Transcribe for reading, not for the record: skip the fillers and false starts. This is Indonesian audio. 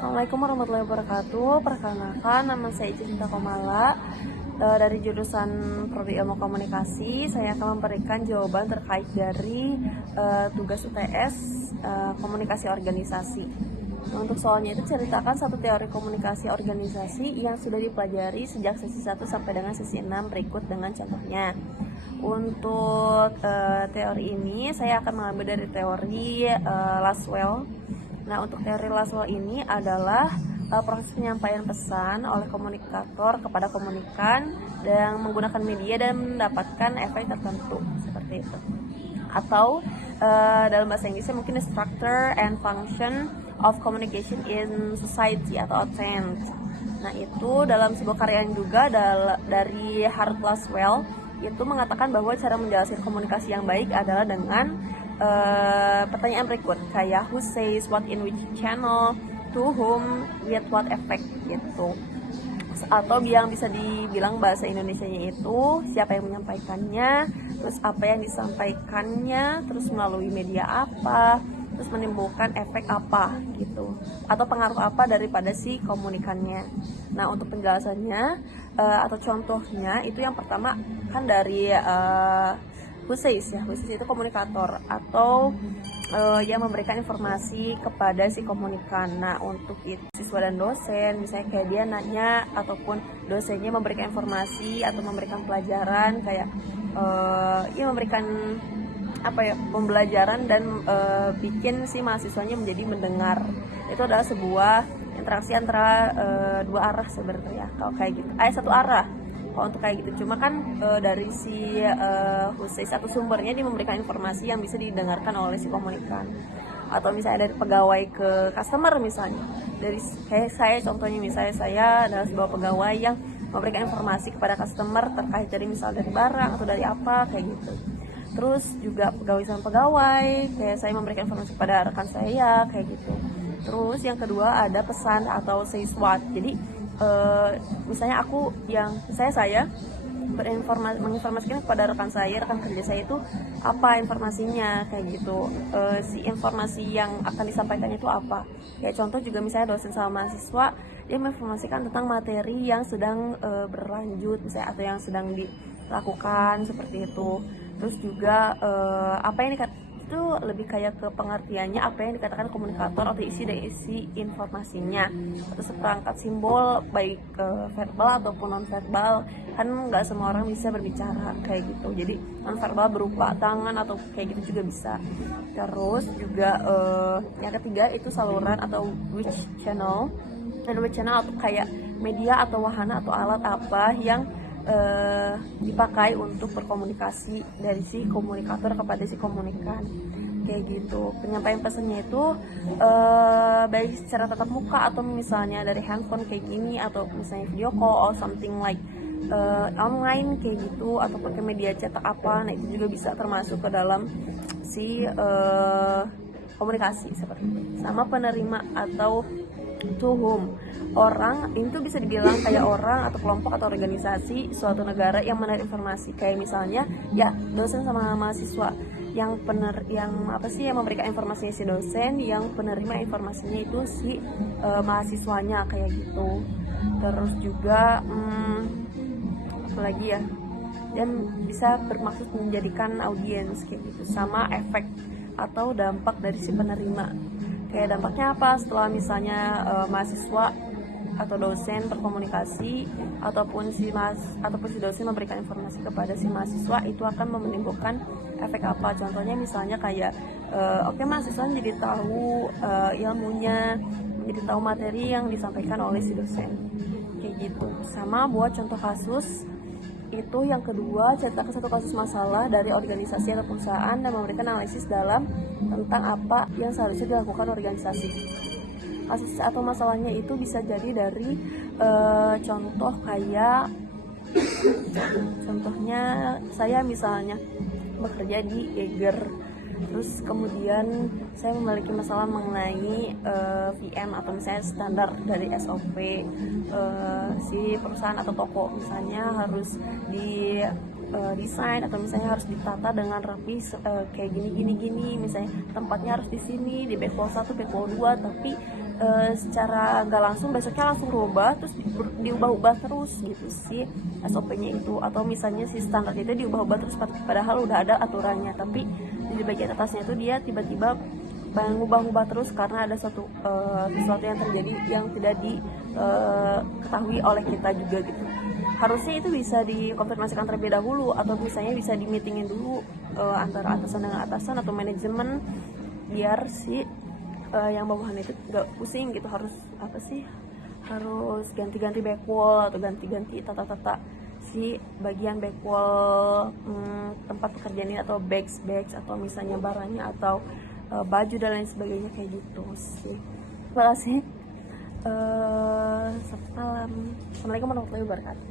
Assalamualaikum warahmatullahi wabarakatuh. Perkenalkan, nama saya Cinta Komala dari jurusan Prodi Ilmu Komunikasi. Saya akan memberikan jawaban terkait dari tugas UTS Komunikasi Organisasi. Untuk soalnya itu ceritakan satu teori komunikasi organisasi yang sudah dipelajari sejak sesi 1 sampai dengan sesi 6 berikut dengan contohnya. Untuk teori ini saya akan mengambil dari teori Laswell. Nah, untuk teori Laswell ini adalah proses penyampaian pesan oleh komunikator kepada komunikan yang menggunakan media dan mendapatkan efek tertentu seperti itu. Atau dalam bahasa Inggrisnya mungkin the structure and function of communication in society atau attempt. Nah, itu dalam sebuah karya juga dari Harold Laswell itu mengatakan bahwa cara menjelaskan komunikasi yang baik adalah dengan pertanyaan berikut kayak who says what in which channel, to whom, with what effect gitu. Atau yang bisa dibilang bahasa Indonesianya itu siapa yang menyampaikannya, terus apa yang disampaikannya, terus melalui media apa, terus menimbulkan efek apa gitu, atau pengaruh apa daripada si komunikannya. Nah, untuk penjelasannya atau contohnya itu yang pertama kan dari who says itu komunikator atau yang memberikan informasi kepada si komunikan. Nah, untuk itu siswa dan dosen misalnya kayak dia nanya ataupun dosennya memberikan informasi atau memberikan pelajaran kayak memberikan pembelajaran dan bikin si mahasiswanya menjadi mendengar. Itu adalah sebuah interaksi antara dua arah sebenarnya kalau kayak gitu. Satu arah kalau untuk kayak gitu, cuma kan dari si khusus atau sumbernya dia memberikan informasi yang bisa didengarkan oleh si komunikan. Atau misalnya dari pegawai ke customer misalnya, dari saya contohnya misalnya saya adalah sebuah pegawai yang memberikan informasi kepada customer terkait dari misal dari barang atau dari apa kayak gitu. Terus juga pegawai sama pegawai kayak saya memberikan informasi kepada rekan saya kayak gitu. Terus yang kedua ada pesan atau say what. Jadi misalnya aku yang saya menginformasikan kepada rekan kerja saya itu apa informasinya kayak gitu, si informasi yang akan disampaikannya itu apa. Kayak contoh juga misalnya dosen sama mahasiswa dia menginformasikan tentang materi yang sedang berlanjut misalnya atau yang sedang dilakukan seperti itu. Terus juga apa yang itu lebih kayak ke pengertiannya apa yang dikatakan komunikator atau isi dari isi informasinya atau seperangkat simbol baik verbal ataupun non verbal. Kan nggak semua orang bisa berbicara kayak gitu, jadi non verbal berupa tangan atau kayak gitu juga bisa. Terus juga yang ketiga itu saluran atau which channel atau kayak media atau wahana atau alat apa yang dipakai untuk berkomunikasi dari si komunikator kepada si komunikan kayak gitu. Penyampaian pesannya itu baik secara tatap muka atau misalnya dari handphone kayak gini atau misalnya video call or something like online kayak gitu ataupun ke media cetak apa. Nah, itu juga bisa termasuk ke dalam si komunikasi seperti itu. Sama penerima atau to whom, orang itu bisa dibilang kayak orang atau kelompok atau organisasi suatu negara yang menarik informasi kayak misalnya ya dosen sama mahasiswa yang yang memberikan informasinya si dosen, yang penerima informasinya itu si mahasiswanya kayak gitu. Terus juga apa lagi ya, dan bisa bermaksud menjadikan audiens kayak gitu. Sama efek atau dampak dari si penerima. Kayak dampaknya apa setelah misalnya mahasiswa atau dosen berkomunikasi ataupun si dosen memberikan informasi kepada si mahasiswa, itu akan menimbulkan efek apa. Contohnya misalnya kayak mahasiswa jadi tahu ilmunya, jadi tahu materi yang disampaikan oleh si dosen kayak gitu. Sama buat contoh kasus itu yang kedua, ceritakan satu kasus masalah dari organisasi atau perusahaan dan memberikan analisis dalam tentang apa yang seharusnya dilakukan organisasi. Kasus atau masalahnya itu bisa jadi dari contoh kayak contohnya saya misalnya bekerja di Jaeger, terus kemudian saya memiliki masalah mengenai VM atau misalnya standar dari SOP si perusahaan atau toko misalnya harus di desain atau misalnya harus ditata dengan rapi kayak gini misalnya tempatnya harus di sini di backwall 1 backwall 2 tapi secara nggak langsung besoknya langsung rubah terus diubah-ubah terus gitu sih SOP-nya itu, atau misalnya si standar itu diubah-ubah terus padahal udah ada aturannya, tapi di bagian atasnya itu dia tiba-tiba mengubah-ubah terus karena ada sesuatu yang terjadi yang tidak diketahui oleh kita juga gitu. Harusnya itu bisa dikonfirmasikan terlebih dahulu, atau misalnya bisa di meetingin dulu antara atasan dengan atasan atau manajemen, biar si yang bawahan itu gak pusing gitu, harus ganti-ganti backwall atau ganti-ganti tata-tata si bagian backwall tempat pekerjaan ini, atau bags atau misalnya barangnya atau baju dan lain sebagainya kayak gitu sih. Terima kasih. Selamat malam. Assalamualaikum warahmatullahi wabarakatuh.